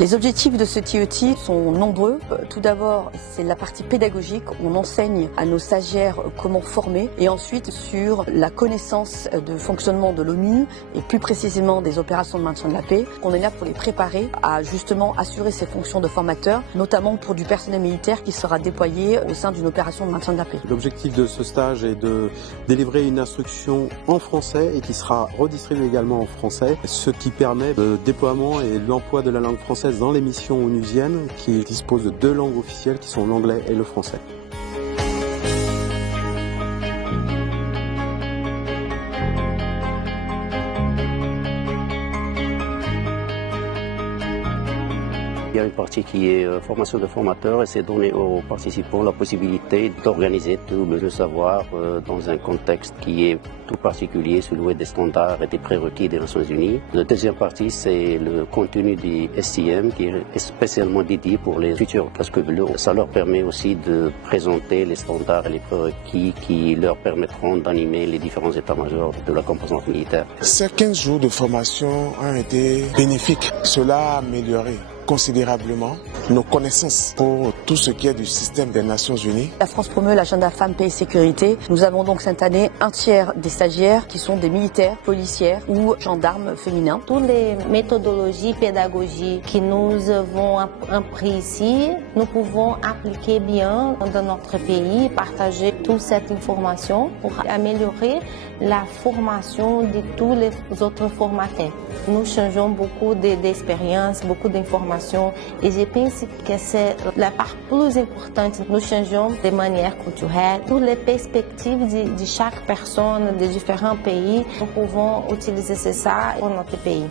Les objectifs de ce TET sont nombreux. Tout d'abord, c'est la partie pédagogique. On enseigne à nos stagiaires comment former et ensuite sur la connaissance de fonctionnement de l'ONU et plus précisément des opérations de maintien de la paix. On est là pour les préparer à justement assurer ces fonctions de formateurs, notamment pour du personnel militaire qui sera déployé au sein d'une opération de maintien de la paix. L'objectif de ce stage est de délivrer une instruction en français et qui sera redistribuée également en français, ce qui permet le déploiement et l'emploi de la langue française dans les missions onusiennes qui disposent de 2 langues officielles qui sont l'anglais et le français. Il y a une partie qui est formation de formateurs et c'est donner aux participants la possibilité d'organiser tout le savoir dans un contexte qui est tout particulier, celui des standards et des prérequis des Nations Unies. La deuxième partie, c'est le contenu du STM qui est spécialement dédié pour les futurs casques bleus. Ça leur permet aussi de présenter les standards et les prérequis qui leur permettront d'animer les différents états-majors de la composante militaire. Ces 15 jours de formation ont été bénéfiques. Cela a amélioré considérablement nos connaissances pour tout ce qui est du système des Nations Unies. La France promeut l'agenda Femmes, Paix et Sécurité. Nous avons donc cette année un tiers des stagiaires qui sont des militaires, policières ou gendarmes féminins. Toutes les méthodologies pédagogiques que nous avons appris ici, nous pouvons appliquer bien dans notre pays, partager toute cette information pour améliorer la formation de tous les autres formateurs. Nous changeons beaucoup d'expériences, beaucoup d'informations et je pense que c'est la part plus importante. Nous changeons de manière culturelle. Toutes les perspectives de chaque personne de différents pays, nous pouvons utiliser ça pour notre pays.